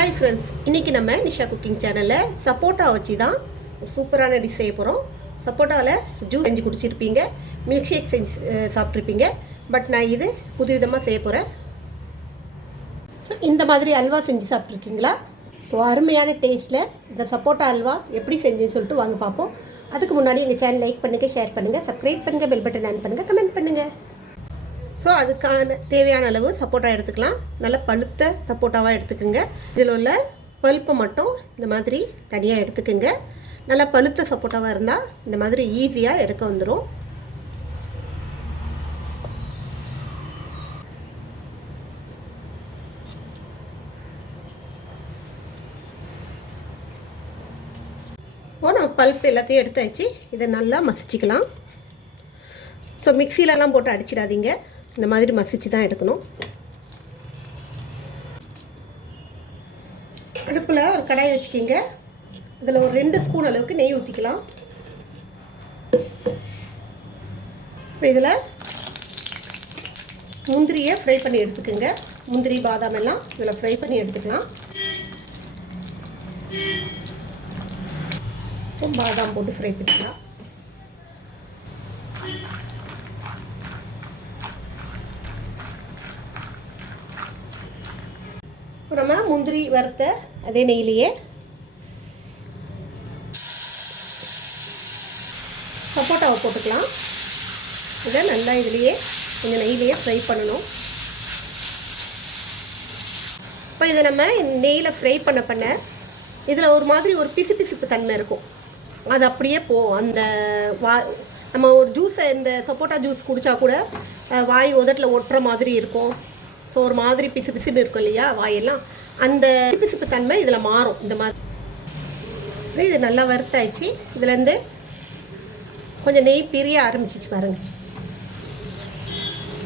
Hi friends இன்றைக்கி நம்ம Nisha cooking சேனலில் சப்போட்டா வச்சு தான் சூப்பரான டிஷ் செய்ய போகிறோம் சப்போட்டாவில் ஜூஸ் செஞ்சு குடிச்சிருப்பீங்க மில்க் ஷேக் செஞ்சு சாப்பிட்ருப்பீங்க பட் நான் இது புதுவிதமாக செய்ய போகிறேன் ஸோ இந்த மாதிரி அல்வா செஞ்சு சாப்பிட்ருக்கீங்களா ஸோ அருமையான டேஸ்ட்டில் இந்த சப்போட்டா அல்வா எப்படி செஞ்சுன்னு சொல்லிட்டு வாங்க பார்ப்போம். அதுக்கு முன்னாடி எங்கள் சேனல் லைக் பண்ணுங்கள் ஷேர் பண்ணுங்கள் சப்ஸ்கிரைப் பண்ணுங்கள் பெல் பட்டன் ஆன் பண்ணுங்கள் கமெண்ட் பண்ணுங்கள் ஸோ அதுக்கான தேவையான அளவு சப்போட்டா எடுத்துக்கலாம். நல்ல பழுத்த சப்போட்டாவாக எடுத்துக்கோங்க. இதில் உள்ள பழுப்பை மட்டும் இந்த மாதிரி தனியாக எடுத்துக்கோங்க. நல்லா பழுத்த சப்போட்டாவாக இருந்தால் இந்த மாதிரி ஈஸியாக எடுக்க வந்துடும் இப்போ நம்ம பல்ப் எல்லாத்தையும் எடுத்து வச்சு இதை நல்லா மசிச்சுக்கலாம். ஸோ மிக்சிலலாம் போட்டு அடிச்சிடாதீங்க. இந்த மாதிரி மசிச்சு தான் எடுக்கணும். அடுப்பில் ஒரு கடாய் வச்சுக்கிங்க. இதில் ஒரு ரெண்டு ஸ்பூன் அளவுக்கு நெய் ஊற்றிக்கலாம் இப்போ இதில் முந்திரியை ஃப்ரை பண்ணி எடுத்துக்கோங்க. முந்திரி பாதாம் எல்லாம் இதில் ஃப்ரை பண்ணி எடுத்துக்கலாம். பாதாம் போட்டு ஃப்ரை பண்ணிக்கலாம். நம்ம முந்திரி வறுத்த அதே நெய்யிலேயே. சப்போட்டாவை போட்டுக்கலாம். இதை நல்லா இதுலேயே கொஞ்சம் நெய்யிலேயே ஃப்ரை பண்ணணும். இப்போ இதை நம்ம நெய்யில் ஃப்ரை பண்ண பண்ண இதில் ஒரு மாதிரி ஒரு பிசு பிசுப்பு தன்மை இருக்கும். அது அப்படியே போகும். அந்த வா நம்ம ஒரு ஜூஸை இந்த சப்போட்டா ஜூஸ் குடித்தா கூட வாய் உதட்டில் ஒட்டுற மாதிரி இருக்கும். ஸோ ஒரு மாதிரி பிசு பிசுன்னு இருக்கும் இல்லையா வாயெல்லாம். அந்த பிசுப்பு தன்மை இதில் மாறும். இந்த மாதிரி. இது நல்லா வறுத்தாச்சு. இதுலேருந்து கொஞ்சம் நெய் பிரிய ஆரம்பிச்சிச்சு பாருங்க.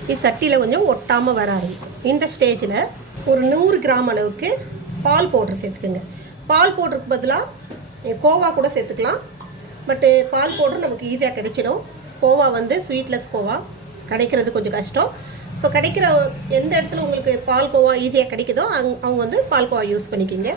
இது சட்டியில் கொஞ்சம் ஒட்டாமல் வர ஆரம்பிக்கும். இந்த ஸ்டேஜில் ஒரு நூறு கிராம் அளவுக்கு பால் பவுடர் சேர்த்துக்குங்க. பால் பவுடருக்கு பதிலாக கோவா கூட சேர்த்துக்கலாம். பட்டு பால் பவுடர் நமக்கு ஈஸியாக கிடைச்சிடும். கோவா வந்து ஸ்வீட்லெஸ் கோவா. கிடைக்கிறது கொஞ்சம் கஷ்டம். ஸோ கிடைக்கிற எந்த இடத்துல உங்களுக்கு பால் கோவா ஈஸியாக கிடைக்குதோ அங் அவங்க வந்து பால் கோவா யூஸ் பண்ணிக்கிங்க.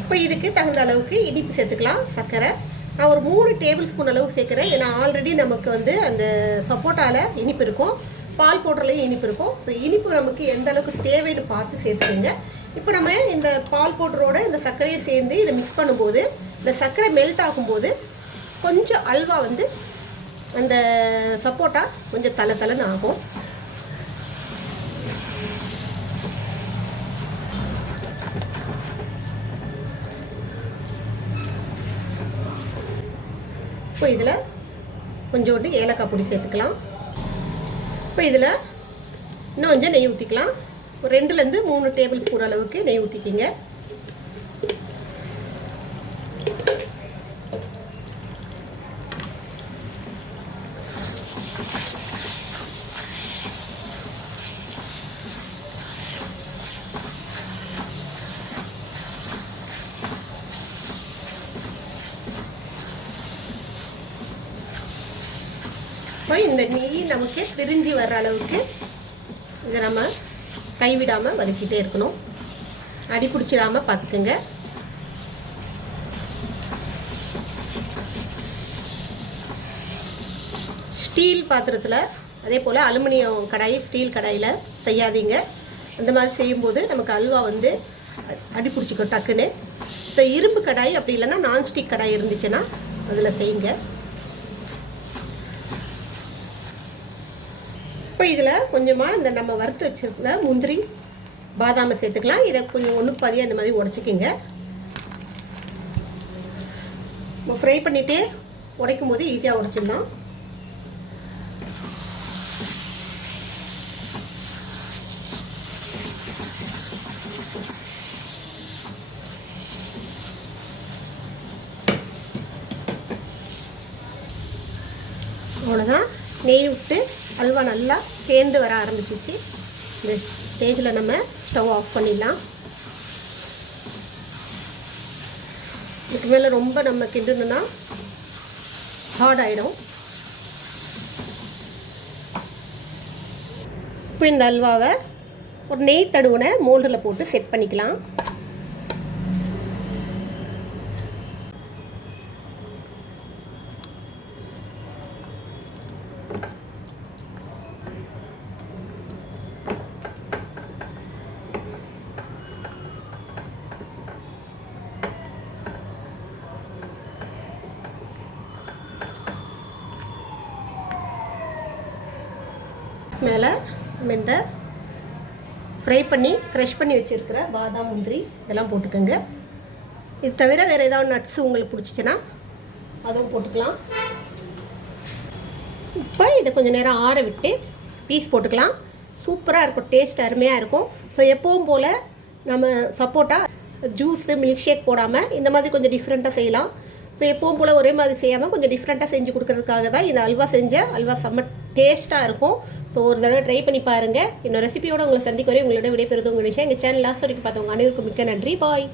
இப்போ இதுக்கு தகுந்த அளவுக்கு இனிப்பு சேர்த்துக்கலாம் சர்க்கரை. நான் ஒரு மூணு டேபிள் ஸ்பூன் அளவு சேர்க்குறேன். ஏன்னா ஆல்ரெடி நமக்கு வந்து அந்த சப்போட்டாவில் இனிப்பு இருக்கும். பால் பவுடர்லேயும் இனிப்பு இருக்கும். ஸோ இனிப்பு நமக்கு எந்த அளவுக்கு தேவைன்னு பார்த்து சேர்த்துக்கோங்க. இப்போ நம்ம இந்த பால் பவுடரோட இந்த சர்க்கரையை சேர்ந்து இதை மிக்ஸ் பண்ணும்போது இந்த சர்க்கரை மெல்ட் ஆகும்போது கொஞ்சம் அல்வா வந்து அந்த சப்போட்டா கொஞ்சம் தலை தலைன்னு ஆகும். இப்போ இதில் கொஞ்சோண்டு ஏலக்காய் பொடி சேர்த்துக்கலாம். இப்போ இதில் இன்னும் கொஞ்சம் நெய் ஊற்றிக்கலாம். ஒரு ரெண்டுலேருந்து மூணு டேபிள் ஸ்பூன் அளவுக்கு நெய் ஊற்றிக்கிங்க. இப்போ இந்த நெய் நமக்கு பிரிஞ்சு வர்ற அளவுக்கு இதை நம்ம கைவிடாமல் வதக்கிட்டே இருக்கணும். அடி பிடிச்சிடாமல் பார்த்துக்குங்க. ஸ்டீல் பாத்திரத்தில் அதே போல் அலுமினியம் கடாய் ஸ்டீல் கடாயில் செய்யாதீங்க. அந்த மாதிரி செய்யும்போது நமக்கு அல்வா வந்து அடி பிடிச்சிக்கும் டக்குன்னு. இப்போ இரும்பு கடாய் அப்படி இல்லைன்னா நான்ஸ்டிக் கடாய் இருந்துச்சுன்னா அதில் செய்யுங்க. இப்போ இதில் கொஞ்சமாக இந்த நம்ம வறுத்து வச்சிருந்த முந்திரி பாதாமை சேர்த்துக்கலாம். இதை கொஞ்சம் ஒன்றுக்கு பாதியாக இந்த மாதிரி உடச்சிக்கிங்க. ஃப்ரை பண்ணிவிட்டு உடைக்கும் போது ஈஸியாக உடைச்சிடலாம். அவ்வளோதான் நெய் விட்டு அல்வா நல்லா சேர்ந்து வர ஆரம்பிச்சிச்சு. இந்த ஸ்டேஜில் நம்ம ஸ்டவ் ஆஃப் பண்ணிடலாம். இதுக்கு மேலே ரொம்ப நம்ம கிண்டணும்னா ஹார்ட் ஆகிடும் இப்போ இந்த அல்வாவை ஒரு நெய் தடுவுனை மோல்டில் போட்டு செட் பண்ணிக்கலாம். மேலே நம்ம இந்த ஃப்ரை பண்ணி க்ரஷ் பண்ணி வச்சுருக்கிற பாதாம் முந்திரி இதெல்லாம் போட்டுக்கோங்க. இது தவிர வேறு ஏதாவது நட்ஸ் உங்களுக்கு பிடிச்சிச்சின்னா அதுவும் போட்டுக்கலாம். இப்போ இதை கொஞ்சம் நேரம் ஆற விட்டு பீஸ் போட்டுக்கலாம். சூப்பராக இருக்கும் டேஸ்ட் அருமையாக இருக்கும். ஸோ எப்பவும் போல் நம்ம சப்போட்டா ஜூஸு மில்க் ஷேக் போடாமல் இந்த மாதிரி கொஞ்சம் டிஃப்ரெண்ட்டாக செய்யலாம். ஸோ எப்பவும் போல் ஒரே மாதிரி செய்யாமல் கொஞ்சம் டிஃப்ரெண்ட்டாக செஞ்சு கொடுக்கறதுக்காக தான் இந்த அல்வா செஞ்ச அல்வா செம்ம டேஸ்ட்டாக இருக்கும். ஸோ ஒரு தடவை ட்ரை பண்ணி பாருங்கள் இன்னொரு ரெசிபியோட உங்களை சந்திக்க வரை உங்களோட விடைபெறுது உங்கள் விஷயம் எங்கள் சேனல் லாஸ்ட் வரைக்கும் பார்த்தவங்க அனைவருக்கும் மிக்க நன்றி. பாய்